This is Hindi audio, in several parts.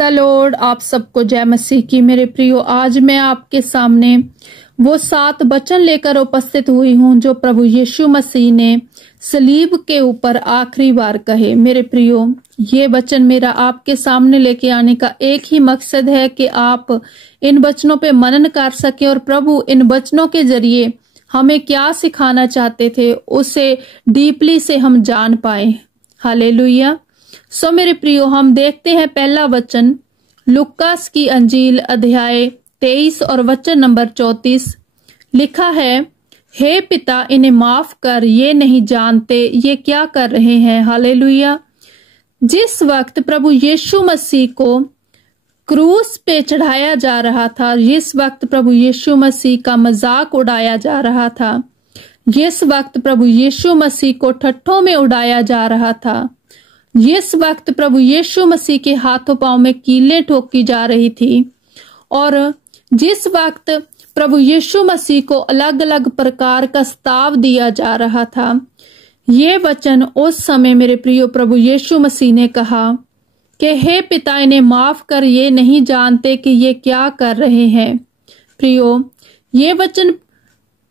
The Lord. आप सबको जय मसीह की। मेरे प्रियो, आज मैं आपके सामने वो 7 वचन लेकर उपस्थित हुई हूँ जो प्रभु यीशु मसीह ने सलीब के ऊपर आखिरी बार कहे। मेरे प्रियो, ये वचन मेरा आपके सामने लेके आने का एक ही मकसद है कि आप इन वचनों पे मनन कर सके और प्रभु इन वचनों के जरिए हमें क्या सिखाना चाहते थे उसे डीपली से हम जान पाए। हालेलुया। सो मेरे प्रियो, हम देखते हैं पहला वचन लुकास की अंजील अध्याय 23 और वचन नंबर 34। लिखा है, हे पिता, इन्हें माफ कर, ये नहीं जानते ये क्या कर रहे हैं। हालेलुया। जिस वक्त प्रभु यीशु मसीह को क्रूस पे चढ़ाया जा रहा था, जिस वक्त प्रभु यीशु मसीह का मजाक उड़ाया जा रहा था, जिस वक्त प्रभु यीशु मसीह को ठट्ठों में उड़ाया जा रहा था, जिस वक्त प्रभु यीशु मसीह के हाथों पांव में कीलें ठोकी जा रही थी और जिस वक्त प्रभु यीशु मसीह को अलग अलग प्रकार का स्ताव दिया जा रहा था, ये वचन उस समय मेरे प्रियो प्रभु यीशु मसीह ने कहा कि हे पिता, इन्हें माफ कर, ये नहीं जानते कि ये क्या कर रहे हैं। प्रियो, ये वचन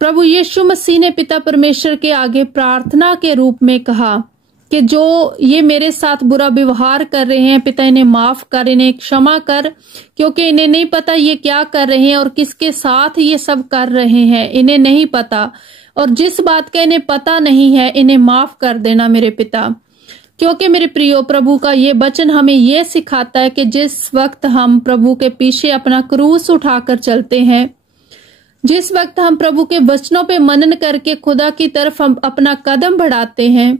प्रभु यीशु मसीह ने पिता परमेश्वर के आगे प्रार्थना के रूप में कहा कि जो ये मेरे साथ बुरा व्यवहार कर रहे हैं, पिता इन्हें माफ कर, इन्हें क्षमा कर, क्योंकि इन्हें नहीं पता ये क्या कर रहे हैं और किसके साथ ये सब कर रहे हैं, इन्हें नहीं पता। और जिस बात का इन्हें पता नहीं है, इन्हें माफ कर देना मेरे पिता। क्योंकि मेरे प्रियो, प्रभु का ये वचन हमें ये सिखाता है कि जिस वक्त हम प्रभु के पीछे अपना क्रूस उठाकर चलते हैं, जिस वक्त हम प्रभु के वचनों पे मनन करके खुदा की तरफ हम अपना कदम बढ़ाते हैं,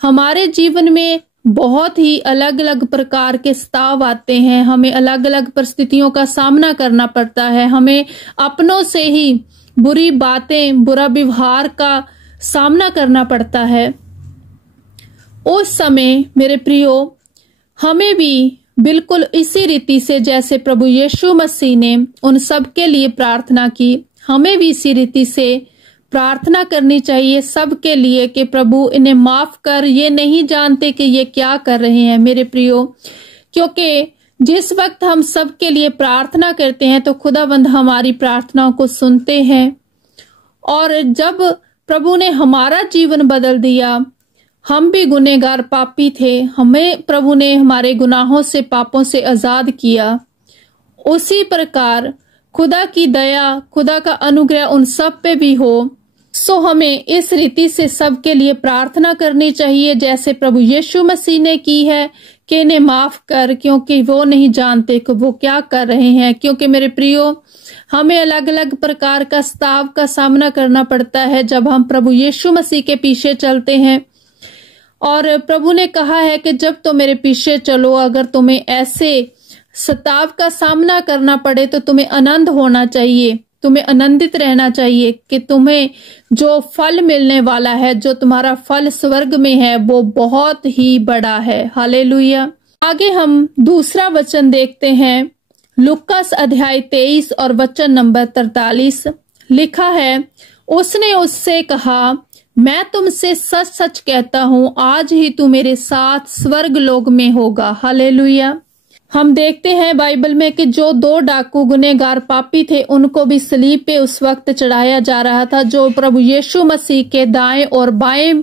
हमारे जीवन में बहुत ही अलग अलग प्रकार के स्ताव आते हैं। हमें अलग अलग परिस्थितियों का सामना करना पड़ता है। हमें अपनों से ही बुरी बातें, बुरा व्यवहार का सामना करना पड़ता है। उस समय मेरे प्रियो, हमें भी बिल्कुल इसी रीति से जैसे प्रभु यीशु मसीह ने उन सब के लिए प्रार्थना की, हमें भी इसी रीति से प्रार्थना करनी चाहिए सबके लिए कि प्रभु इन्हें माफ कर, ये नहीं जानते कि ये क्या कर रहे हैं। मेरे प्रियो, क्योंकि जिस वक्त हम सबके लिए प्रार्थना करते हैं तो खुदावंद हमारी प्रार्थनाओं को सुनते हैं। और जब प्रभु ने हमारा जीवन बदल दिया, हम भी गुनहगार पापी थे, हमें प्रभु ने हमारे गुनाहों से, पापों से आजाद किया। उसी प्रकार खुदा की दया, खुदा का अनुग्रह उन सब पे भी हो। सो हमें इस रीति से सबके लिए प्रार्थना करनी चाहिए जैसे प्रभु यीशु मसीह ने की है कि इन्हें माफ कर, क्योंकि वो नहीं जानते कि वो क्या कर रहे हैं। क्योंकि मेरे प्रियो, हमें अलग अलग प्रकार का स्ताव का सामना करना पड़ता है जब हम प्रभु यीशु मसीह के पीछे चलते हैं। और प्रभु ने कहा है कि जब तुम मेरे पीछे चलो, अगर तुम्हें ऐसे स्ताव का सामना करना पड़े तो तुम्हें आनंद होना चाहिए, तुम्हें आनंदित रहना चाहिए कि तुम्हें जो फल मिलने वाला है, जो तुम्हारा फल स्वर्ग में है, वो बहुत ही बड़ा है। हालेलुया। आगे हम दूसरा वचन देखते हैं, लुकास अध्याय 23 और वचन नंबर 43। लिखा है, उसने उससे कहा, मैं तुमसे सच सच कहता हूँ, आज ही तू मेरे साथ स्वर्ग लोक में होगा। हालेलुया। हम देखते हैं बाइबल में कि जो 2 डाकू गुनहगार पापी थे, उनको भी सलीब पे उस वक्त चढ़ाया जा रहा था। जो प्रभु यीशु मसीह के दाएं और बाएं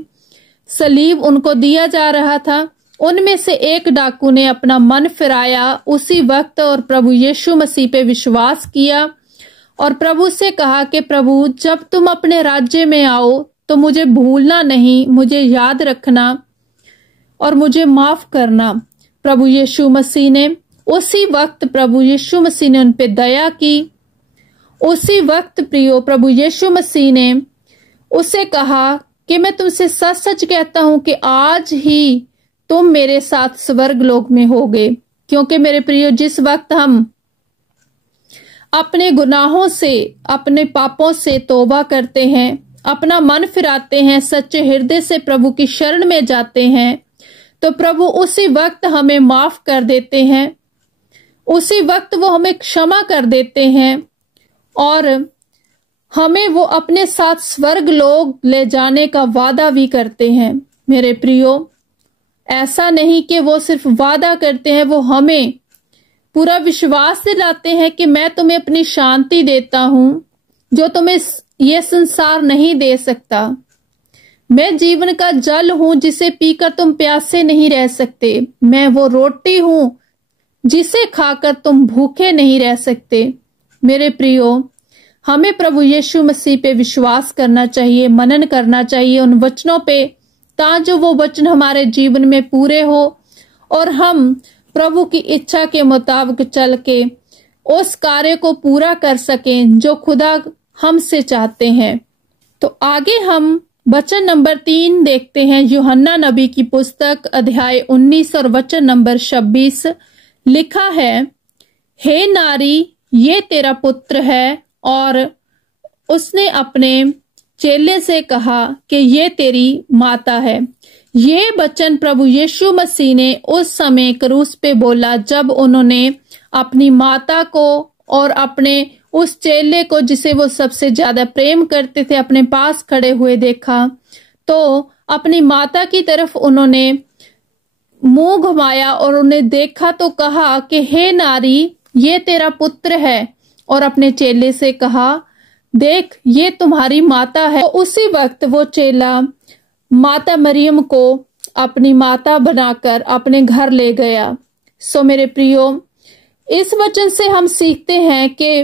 सलीब उनको दिया जा रहा था, उनमें से एक डाकू ने अपना मन फिराया उसी वक्त और प्रभु यीशु मसीह पे विश्वास किया और प्रभु से कहा कि प्रभु, जब तुम अपने राज्य में आओ तो मुझे भूलना नहीं, मुझे याद रखना और मुझे माफ करना। प्रभु यीशु मसीह ने उसी वक्त प्रभु यीशु मसीह ने उन पे दया की। उसी वक्त प्रियो, प्रभु यीशु मसीह ने उसे कहा कि मैं तुमसे सच सच कहता हूं कि आज ही तुम मेरे साथ स्वर्ग लोक में होगे। क्योंकि मेरे प्रियो, जिस वक्त हम अपने गुनाहों से, अपने पापों से तौबा करते हैं, अपना मन फिराते हैं, सच्चे हृदय से प्रभु की शरण में जाते हैं, तो प्रभु उसी वक्त हमें माफ कर देते हैं, उसी वक्त वो हमें क्षमा कर देते हैं और हमें वो अपने साथ स्वर्ग लोक ले जाने का वादा भी करते हैं। मेरे प्रियो, ऐसा नहीं कि वो सिर्फ वादा करते हैं, वो हमें पूरा विश्वास दिलाते हैं कि मैं तुम्हें अपनी शांति देता हूँ जो तुम्हें ये संसार नहीं दे सकता। मैं जीवन का जल हूँ जिसे पीकर तुम प्यासे नहीं रह सकते। मैं वो रोटी हूँ जिसे खाकर तुम भूखे नहीं रह सकते। मेरे प्रियो, हमें प्रभु यीशु मसीह पे विश्वास करना चाहिए, मनन करना चाहिए उन वचनों पे, ताकि वो वचन हमारे जीवन में पूरे हो और हम प्रभु की इच्छा के मुताबिक चल के उस कार्य को पूरा कर सकें जो खुदा हमसे चाहते हैं। तो आगे हम वचन नंबर 3 देखते हैं। यूहन्ना नबी की पुस्तक अध्याय 19 और वचन नंबर 26 लिखा है, हे नारी, ये तेरा पुत्र है। और उसने अपने चेले से कहा कि ये तेरी माता है। ये वचन प्रभु यीशु मसीह ने उस समय क्रूस पे बोला जब उन्होंने अपनी माता को और अपने उस चेले को, जिसे वो सबसे ज्यादा प्रेम करते थे, अपने पास खड़े हुए देखा तो अपनी माता की तरफ उन्होंने मुंह घुमाया और उन्हें देखा तो कहा कि हे नारी, ये तेरा पुत्र है। और अपने चेले से कहा, देख, ये तुम्हारी माता है। तो उसी वक्त वो चेला माता मरियम को अपनी माता बनाकर अपने घर ले गया। सो मेरे प्रियो, इस वचन से हम सीखते हैं कि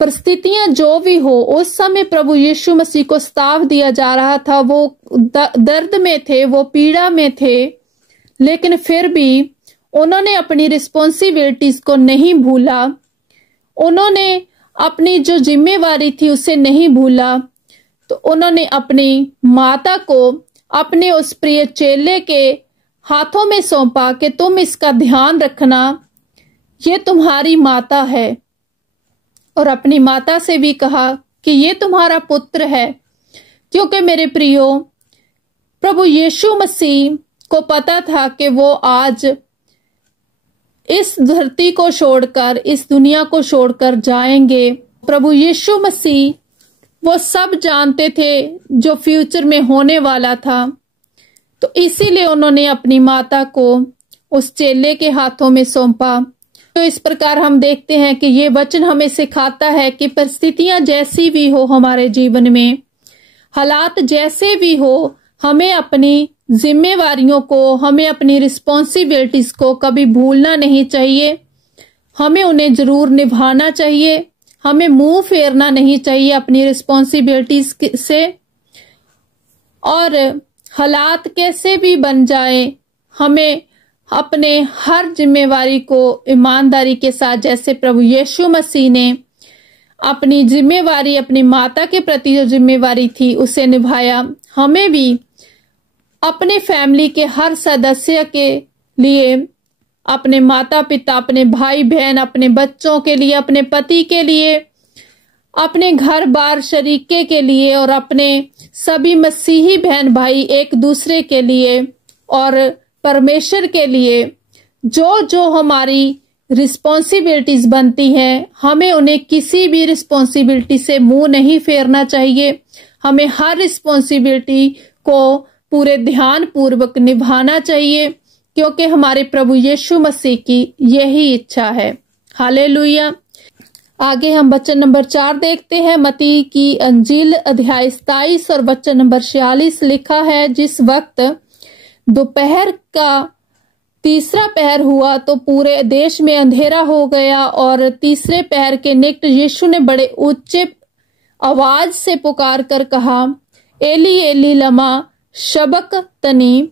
परिस्थितियां जो भी हो, उस समय प्रभु यीशु मसीह को स्ताव दिया जा रहा था। वो दर्द में थे, वो पीड़ा में थे, लेकिन फिर भी उन्होंने अपनी रिस्पॉन्सिबिलिटीज को नहीं भूला। उन्होंने अपनी जो जिम्मेवारी थी उसे नहीं भूला। तो उन्होंने अपनी माता को अपने उस प्रिय चेले के हाथों में सौंपा कि तुम इसका ध्यान रखना, ये तुम्हारी माता है। और अपनी माता से भी कहा कि ये तुम्हारा पुत्र है। क्योंकि मेरे प्रियो, प्रभु यीशु मसीह को पता था कि वो आज इस धरती को छोड़कर, इस दुनिया को छोड़कर जाएंगे। प्रभु यीशु मसीह वो सब जानते थे जो फ्यूचर में होने वाला था। तो इसीलिए उन्होंने अपनी माता को उस चेले के हाथों में सौंपा। तो इस प्रकार हम देखते हैं कि ये वचन हमें सिखाता है कि परिस्थितियां जैसी भी हो हमारे जीवन में, हालात जैसे भी हो, हमें अपनी जिम्मेवारियों को, हमें अपनी रिस्पॉन्सिबिलिटीज को कभी भूलना नहीं चाहिए। हमें उन्हें जरूर निभाना चाहिए। हमें मुंह फेरना नहीं चाहिए अपनी रिस्पॉन्सिबिलिटीज से। और हालात कैसे भी बन जाए, हमें अपने हर जिम्मेवारी को ईमानदारी के साथ, जैसे प्रभु यीशु मसीह ने अपनी जिम्मेवारी, अपनी माता के प्रति जो जिम्मेवारी थी उसे निभाया, हमें भी अपने फैमिली के हर सदस्य के लिए, अपने माता पिता, अपने भाई बहन, अपने बच्चों के लिए, अपने पति के लिए, अपने घर बार शरीके के लिए और अपने सभी मसीही बहन भाई एक दूसरे के लिए और परमेश्वर के लिए जो जो हमारी रिस्पॉन्सिबिलिटीज बनती हैं, हमें उन्हें किसी भी रिस्पॉन्सिबिलिटी से मुंह नहीं फेरना चाहिए। हमें हर रिस्पॉन्सिबिलिटी को पूरे ध्यान पूर्वक निभाना चाहिए, क्योंकि हमारे प्रभु यीशु मसीह की यही इच्छा है। हालेलुया। आगे हम वचन नंबर 4 देखते हैं। मत्ती की अंजील अध्याय 27 और वचन नंबर 46 लिखा है, जिस वक्त दोपहर का तीसरा पहर हुआ तो पूरे देश में अंधेरा हो गया और तीसरे पहर के निकट यीशु ने बड़े ऊंचे आवाज से पुकार कर कहा, एली एली लमा शबक्तनी,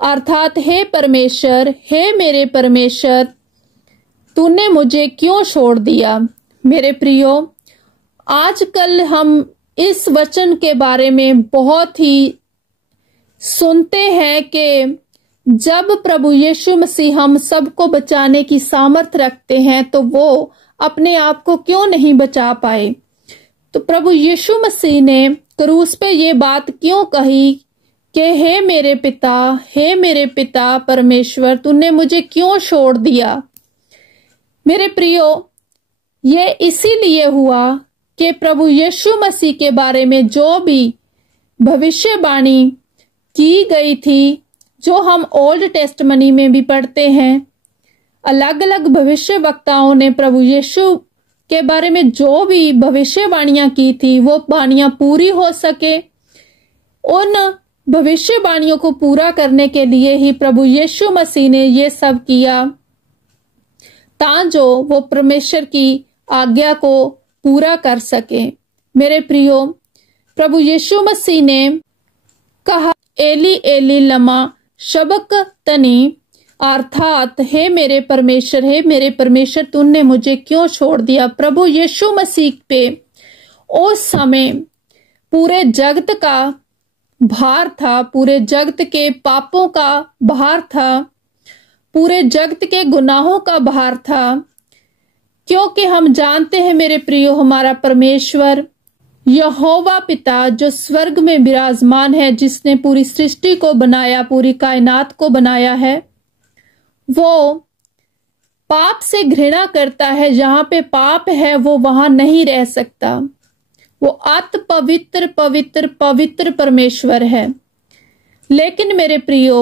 अर्थात हे परमेश्वर, हे मेरे परमेश्वर, तूने मुझे क्यों छोड़ दिया। मेरे प्रियो, आजकल हम इस वचन के बारे में बहुत ही सुनते हैं कि जब प्रभु यीशु मसीह हम सबको बचाने की सामर्थ रखते हैं तो वो अपने आप को क्यों नहीं बचा पाए। तो प्रभु यीशु मसीह ने क्रूस पे ये बात क्यों कही कि हे मेरे पिता परमेश्वर, तूने मुझे क्यों छोड़ दिया। मेरे प्रियो, ये इसीलिए हुआ कि प्रभु यीशु मसीह के बारे में जो भी भविष्यवाणी की गई थी, जो हम ओल्ड टेस्टमनी में भी पढ़ते हैं, अलग अलग भविष्यवक्ताओं ने प्रभु यीशु के बारे में जो भी भविष्यवाणियां की थी वो वाणियां पूरी हो सके। उन भविष्यवाणियों को पूरा करने के लिए ही प्रभु यीशु मसीह ने ये सब किया, ताकि वो परमेश्वर की आज्ञा को पूरा कर सके। मेरे प्रियो, प्रभु यीशु मसीह ने कहा, एली एली लमा शबक्तनी, अर्थात हे मेरे परमेश्वर तूने मुझे क्यों छोड़ दिया। प्रभु यीशु मसीह पे उस समय पूरे जगत का भार था, पूरे जगत के पापों का भार था, पूरे जगत के गुनाहों का भार था। क्योंकि हम जानते हैं मेरे प्रियो, हमारा परमेश्वर यहोवा पिता जो स्वर्ग में विराजमान है, जिसने पूरी सृष्टि को बनाया, पूरी कायनात को बनाया है, वो पाप से घृणा करता है। जहां पे पाप है वो वहां नहीं रह सकता। वो अति पवित्र पवित्र पवित्र परमेश्वर है। लेकिन मेरे प्रियो,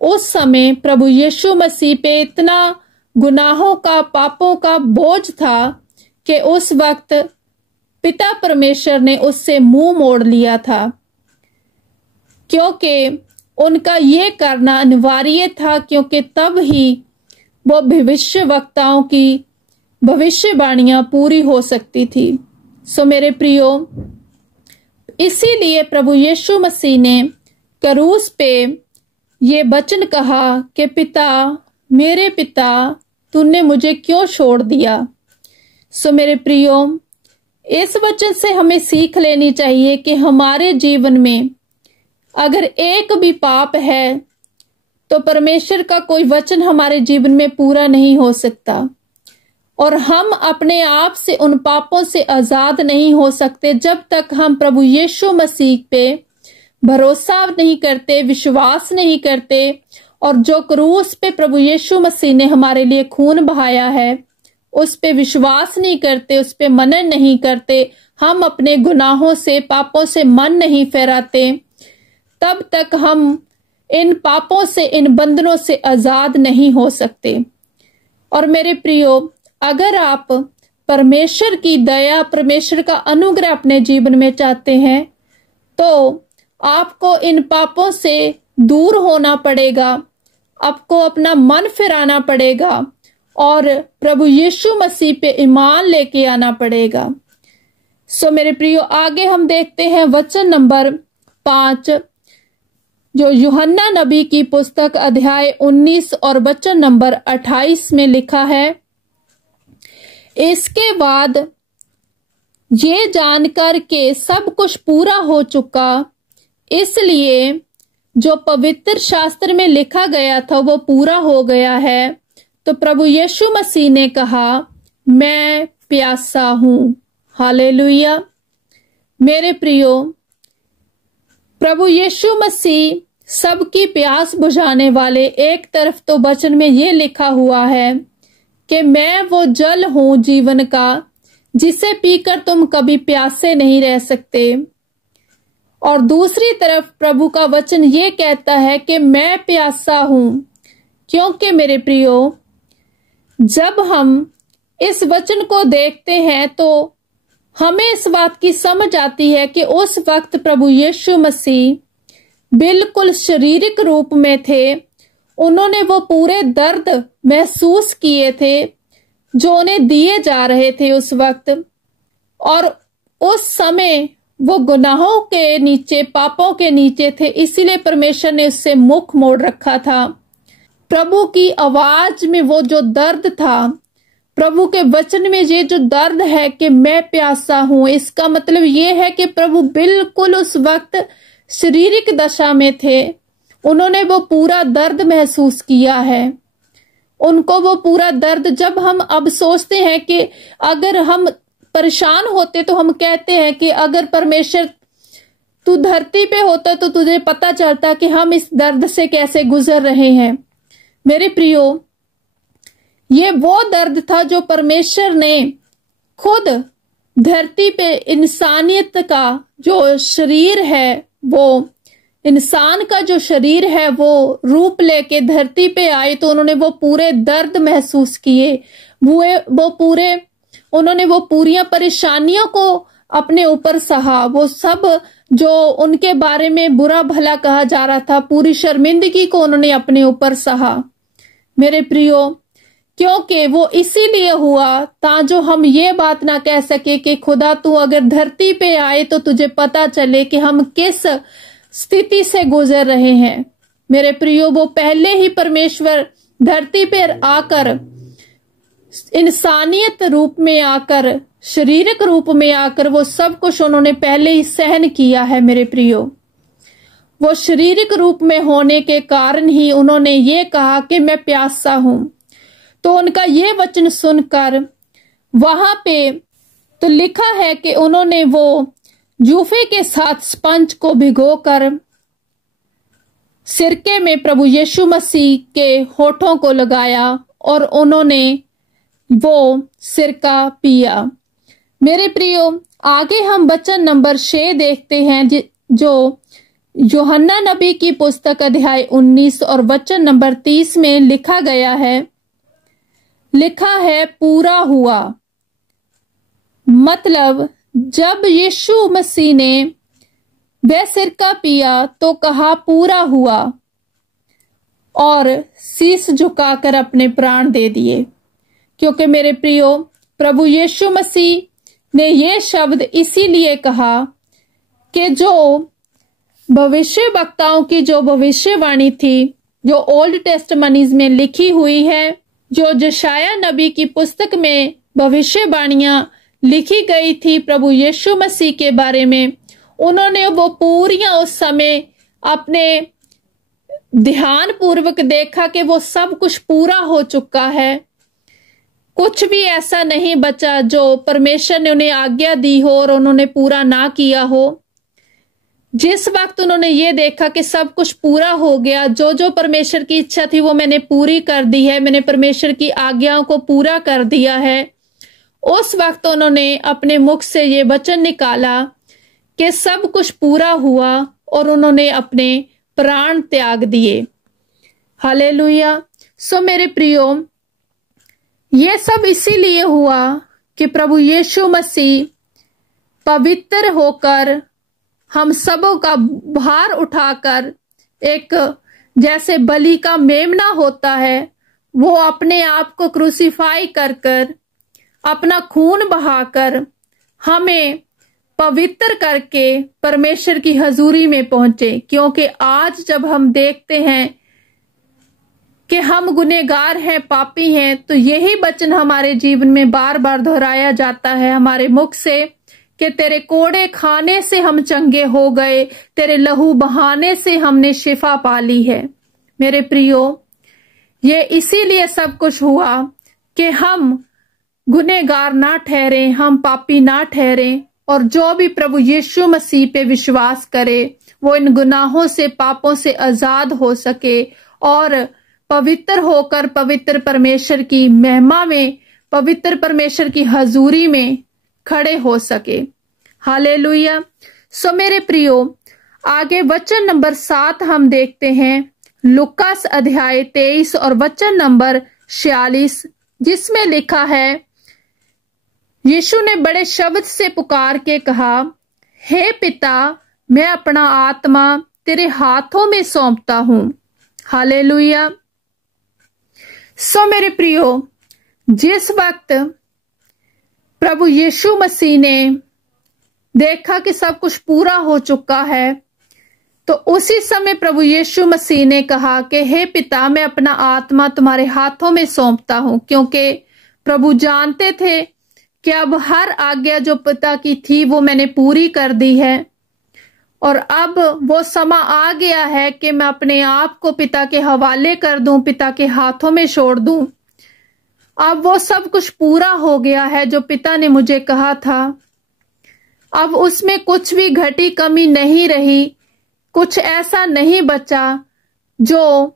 उस समय प्रभु यीशु मसीह पे इतना गुनाहों का, पापों का बोझ था कि उस वक्त पिता परमेश्वर ने उससे मुंह मोड़ लिया था, क्योंकि उनका ये करना अनिवार्य था, क्योंकि तब ही वो भविष्यवक्ताओं की भविष्यवाणियां पूरी हो सकती थी। सो मेरे प्रियो, इसीलिए प्रभु यीशु मसीह ने क्रूस पे ये वचन कहा कि पिता, मेरे पिता, तूने मुझे क्यों छोड़ दिया। सो मेरे प्रियो, इस वचन से हमें सीख लेनी चाहिए कि हमारे जीवन में अगर एक भी पाप है तो परमेश्वर का कोई वचन हमारे जीवन में पूरा नहीं हो सकता, और हम अपने आप से उन पापों से आजाद नहीं हो सकते जब तक हम प्रभु यीशु मसीह पे भरोसा नहीं करते, विश्वास नहीं करते, और जो क्रूस पे प्रभु यीशु मसीह ने हमारे लिए खून बहाया है उस पे विश्वास नहीं करते, उस पे मनन नहीं करते, हम अपने गुनाहों से, पापों से मन नहीं फेराते, तब तक हम इन पापों से, इन बंधनों से आजाद नहीं हो सकते। और मेरे प्रियो, अगर आप परमेश्वर की दया, परमेश्वर का अनुग्रह अपने जीवन में चाहते हैं तो आपको इन पापों से दूर होना पड़ेगा, आपको अपना मन फिराना पड़ेगा और प्रभु यीशु मसीह पे ईमान लेके आना पड़ेगा। सो मेरे प्रियो, आगे हम देखते हैं वचन नंबर 5, जो यूहन्ना नबी की पुस्तक अध्याय 19 और वचन नंबर 28 में लिखा है, इसके बाद ये जानकर के सब कुछ पूरा हो चुका, इसलिए जो पवित्र शास्त्र में लिखा गया था वो पूरा हो गया है, तो प्रभु यीशु मसीह ने कहा, मैं प्यासा हूं। हालेलुया। मेरे प्रियो, प्रभु यीशु मसीह सबकी प्यास बुझाने वाले। एक तरफ तो वचन में ये लिखा हुआ है कि मैं वो जल हूं जीवन का, जिसे पीकर तुम कभी प्यासे नहीं रह सकते, और दूसरी तरफ प्रभु का वचन ये कहता है कि मैं प्यासा हूं। क्योंकि मेरे प्रियो, जब हम इस वचन को देखते हैं तो हमें इस बात की समझ आती है कि उस वक्त प्रभु यीशु मसीह बिल्कुल शारीरिक रूप में थे। उन्होंने वो पूरे दर्द महसूस किए थे जो उन्हें दिए जा रहे थे उस वक्त, और उस समय वो गुनाहों के नीचे, पापों के नीचे थे, इसीलिए परमेश्वर ने उससे मुख मोड़ रखा था। प्रभु की आवाज में वो जो दर्द था, प्रभु के वचन में ये जो दर्द है कि मैं प्यासा हूं, इसका मतलब ये है कि प्रभु बिल्कुल उस वक्त शारीरिक दशा में थे। उन्होंने वो पूरा दर्द महसूस किया है। उनको वो पूरा दर्द, जब हम अब सोचते हैं कि अगर हम परेशान होते तो हम कहते हैं कि अगर परमेश्वर तू धरती पे होता तो तुझे पता चलता कि हम इस दर्द से कैसे गुजर रहे हैं। मेरे प्रियो, ये वो दर्द था जो परमेश्वर ने खुद धरती पे इंसानियत का जो शरीर है, वो इंसान का जो शरीर है वो रूप लेके धरती पे आए तो उन्होंने वो पूरे दर्द महसूस किए, उन्होंने वो पूरी परेशानियों को अपने ऊपर सहा। वो सब जो उनके बारे में बुरा भला कहा जा रहा था, पूरी शर्मिंदगी को उन्होंने अपने ऊपर सहा मेरे प्रियो, क्योंकि वो इसीलिए हुआ ताजो हम ये बात ना कह सके कि खुदा तू अगर धरती पे आए तो तुझे पता चले कि हम किस स्थिति से गुजर रहे हैं। मेरे प्रियो, वो पहले ही परमेश्वर धरती पर आकर, इंसानियत रूप में आकर, शारीरिक रूप में आकर वो सब कुछ उन्होंने पहले ही सहन किया है मेरे प्रियो। वो शारीरिक रूप में होने के कारण ही उन्होंने ये कहा कि मैं प्यासा हूं। तो उनका ये वचन सुनकर वहां पे तो लिखा है कि उन्होंने वो जूफे के साथ स्पंज को भिगोकर सिरके में प्रभु यीशु मसीह के होठों को लगाया और उन्होंने वो सिरका पिया। मेरे प्रियो, आगे हम वचन नंबर 6 देखते हैं जो यूहन्ना नबी की पुस्तक अध्याय 19 और वचन नंबर 30 में लिखा गया है। लिखा है पूरा हुआ, मतलब जब यीशु मसीह ने वह सिरका पिया तो कहा पूरा हुआ और शीश झुकाकर अपने प्राण दे दिए। क्योंकि मेरे प्रियो, प्रभु यीशु मसीह ने ये शब्द इसीलिए कहा कि जो भविष्य वक्ताओं की जो भविष्यवाणी थी, जो ओल्ड टेस्टमनीज में लिखी हुई है, जो यशायाह नबी की पुस्तक में भविष्यवाणियां लिखी गई थी प्रभु यीशु मसीह के बारे में, उन्होंने वो पूरियां उस समय अपने ध्यान पूर्वक देखा कि वो सब कुछ पूरा हो चुका है। कुछ भी ऐसा नहीं बचा जो परमेश्वर ने उन्हें आज्ञा दी हो और उन्होंने पूरा ना किया हो। जिस वक्त उन्होंने ये देखा कि सब कुछ पूरा हो गया, जो जो परमेश्वर की इच्छा थी वो मैंने पूरी कर दी है, मैंने परमेश्वर की आज्ञाओं को पूरा कर दिया है, उस वक्त उन्होंने अपने मुख से ये वचन निकाला कि सब कुछ पूरा हुआ और उन्होंने अपने प्राण त्याग दिए। हालेलुया। सो मेरे प्रियो, ये सब इसीलिए हुआ कि प्रभु यीशु मसीह पवित्र होकर हम सबों का भार उठाकर, एक जैसे बलि का मेमना होता है, वो अपने आप को क्रूसीफाई कर कर अपना खून बहाकर हमें पवित्र करके परमेश्वर की हजूरी में पहुंचे। क्योंकि आज जब हम देखते हैं कि हम गुनहगार हैं, पापी हैं, तो यही वचन हमारे जीवन में बार बार दोहराया जाता है हमारे मुख से कि तेरे कोड़े खाने से हम चंगे हो गए, तेरे लहू बहाने से हमने शिफा पा ली है। मेरे प्रियो, ये इसीलिए सब कुछ हुआ कि हम गुनहगार ना ठहरे, हम पापी ना ठहरे, और जो भी प्रभु यीशु मसीह पे विश्वास करे वो इन गुनाहों से, पापों से आजाद हो सके और पवित्र होकर पवित्र परमेश्वर की महिमा में, पवित्र परमेश्वर की हजूरी में खड़े हो सके। हालेलुया। सो मेरे प्रियो, आगे वचन नंबर 7 हम देखते हैं, लुकास अध्याय 23 और वचन नंबर 46, जिसमें लिखा है, यीशु ने बड़े शब्द से पुकार के कहा, हे पिता, मैं अपना आत्मा तेरे हाथों में सौंपता हूं। हालेलुया। सो मेरे प्रियो, जिस वक्त प्रभु यीशु मसीह ने देखा कि सब कुछ पूरा हो चुका है, तो उसी समय प्रभु यीशु मसीह ने कहा कि हे पिता, मैं अपना आत्मा तुम्हारे हाथों में सौंपता हूं। क्योंकि प्रभु जानते थे कि अब हर आज्ञा जो पिता की थी वो मैंने पूरी कर दी है और अब वो समा आ गया है कि मैं अपने आप को पिता के हवाले कर दूं, पिता के हाथों में छोड़ दूं। अब वो सब कुछ पूरा हो गया है जो पिता ने मुझे कहा था। अब उसमें कुछ भी घटी कमी नहीं रही, कुछ ऐसा नहीं बचा जो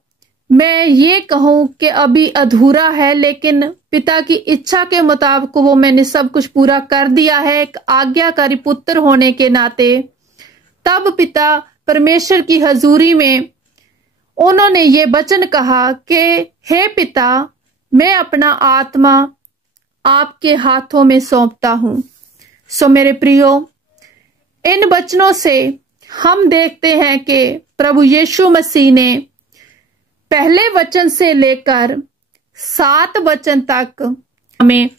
मैं ये कहूं कि अभी अधूरा है, लेकिन पिता की इच्छा के मुताबिक वो मैंने सब कुछ पूरा कर दिया है एक आज्ञाकारी पुत्र होने के नाते। तब पिता परमेश्वर की हजूरी में उन्होंने ये वचन कहा कि हे पिता, मैं अपना आत्मा आपके हाथों में सौंपता हूं। सो मेरे प्रियो, इन वचनों से हम देखते हैं कि प्रभु यीशु मसीह ने पहले वचन से लेकर 7 वचन तक हमें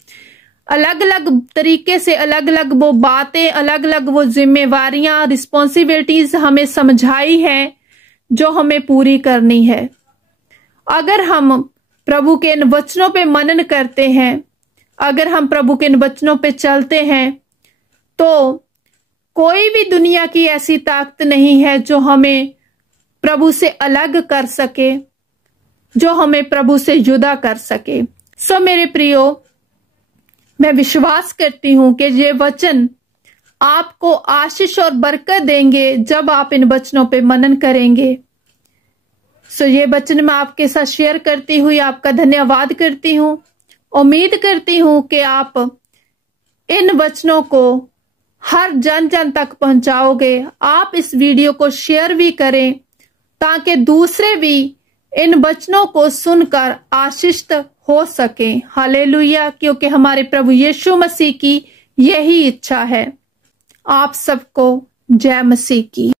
अलग अलग तरीके से अलग अलग वो बातें, अलग अलग वो जिम्मेवारियां, रिस्पॉन्सिबिलिटीज हमें समझाई है जो हमें पूरी करनी है। अगर हम प्रभु के इन वचनों पे मनन करते हैं, अगर हम प्रभु के इन वचनों पे चलते हैं, तो कोई भी दुनिया की ऐसी ताकत नहीं है जो हमें प्रभु से अलग कर सके, जो हमें प्रभु से जुदा कर सके। सो मेरे प्रियो, मैं विश्वास करती हूं कि ये वचन आपको आशीष और बरकत देंगे जब आप इन वचनों पे मनन करेंगे। सो ये वचन मैं आपके साथ शेयर करती हुई आपका धन्यवाद करती हूं। उम्मीद करती हूं कि आप इन वचनों को हर जन जन तक पहुंचाओगे। आप इस वीडियो को शेयर भी करें ताकि दूसरे भी इन वचनों को सुनकर आशीषित हो सके। हालेलुया, क्योंकि हमारे प्रभु यीशु मसीह की यही इच्छा है। आप सबको जय मसीह की।